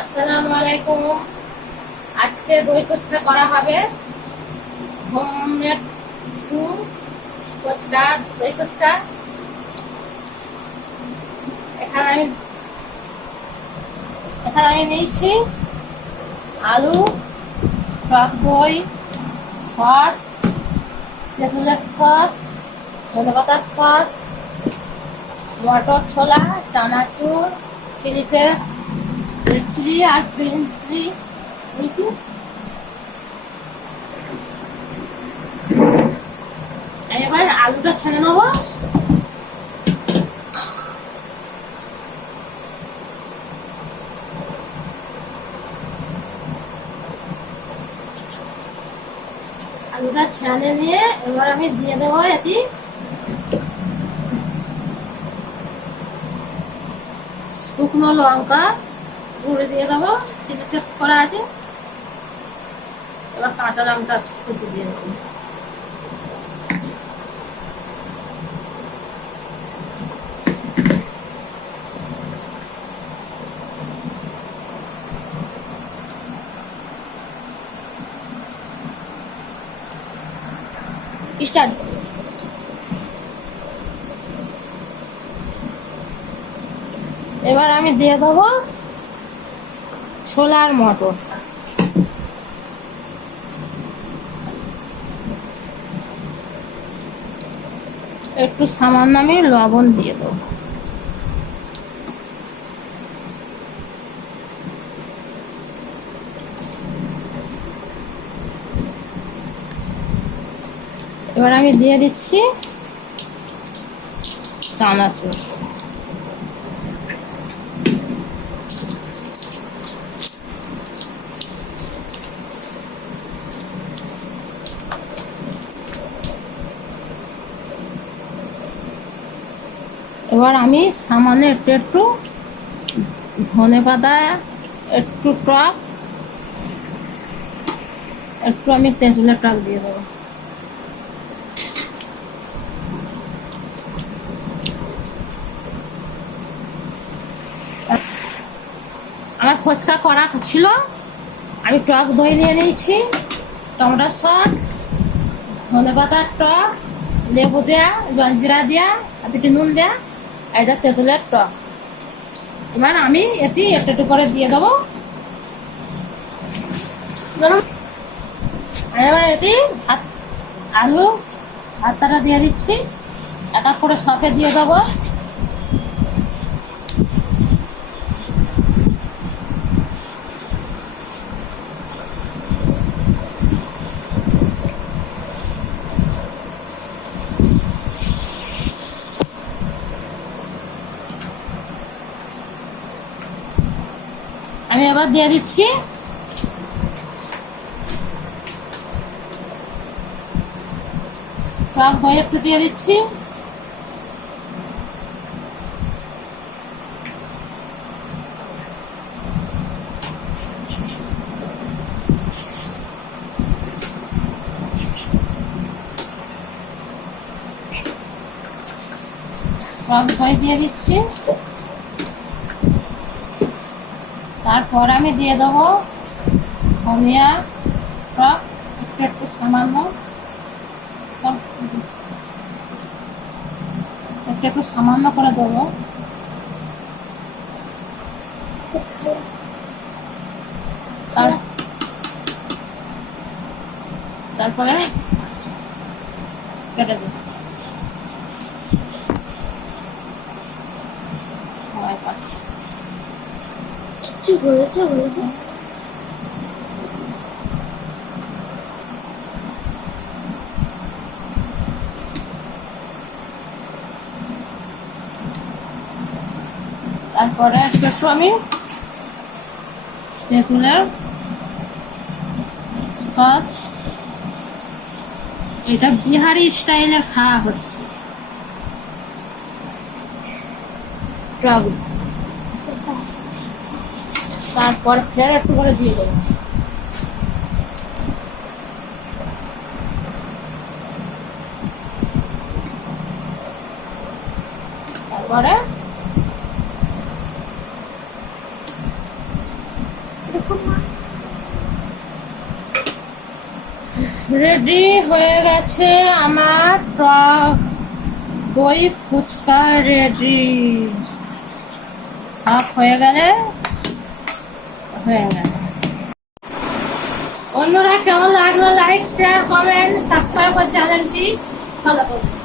আসসালামু আলাইকুম। আজকে দই ফুচকা করা হবে। হোমমেড ফুচকা, দই ফুচকা। এখানে আমি নিয়েছি আলু, টক দই, সস, তেঁতুলের সস, ধনেপাতার সস, মটর ছোলা, চানাচুর, চিলি পেস্ট, রেড চিলি আর গ্রিন চিলি নিয়েছি। এবার আলুটা ছেড়ে নেবো। আলুটা ছেড়ে নিয়ে এবার আমি দিয়ে দেবো এটি শুকনো লঙ্কা গুঁড়ো দিয়ে দেবো, চিলি ফ্লেক্স করা আছে। এবার কাঁচা লঙ্কা কুচি দিয়ে দেবো। স্টার্ট। এবার আমি দিয়ে দেবো ছোলার মটর। একটু সামান্য আমি লবণ দিয়ে দেবো। এবার আমি দিয়ে দিচ্ছি চানাচুর। এবার আমি সামান্য একটু ধনেপাতা, একটু টক, একটু আমি তেঁতুলের টক দিয়ে দেবো। আমার ফুচকা করা ছিল। আমি টক দই দিয়ে নিয়েছি, টমেটো সস, ধনেপাতার টক, লেবু দেয়া, জলজিরা দেয়া, আর একটু নুন দেয়া, আর এটা তেঁতুলের টক। এবার আমি এটি একটু করে দিয়ে দেবো। এবার এটি আলু ভাতটা দিয়ে দিচ্ছি, এক এক করে সপে দিয়ে দেবো। আমি এবার দিয়ে দিচ্ছি টক দই, একটু দিয়ে দিচ্ছি। টক দই দিয়ে দিচ্ছি। তারপর আমি দিয়ে দেবো ধনিয়া টক, একটু সামান্য একটু সামান্য করে দেবো। তারপরে কেটে দেবো। কিছু হয়েছে বলতে তারপরে একটু আমি তেঁতুলের সস, এটা বিহারি স্টাইলের খাওয়া হচ্ছে। তারপর ফের একটু করে দিয়ে দেবো। তারপরে রেডি হয়ে গেছে আমার টক দই ফুচকা রেডি। সব হয়ে গেছে। বন্ধুরা কেমন লাগলো লাইক শেয়ার কমেন্ট সাবস্ক্রাইব করে চ্যানেলটি ফলো করুন।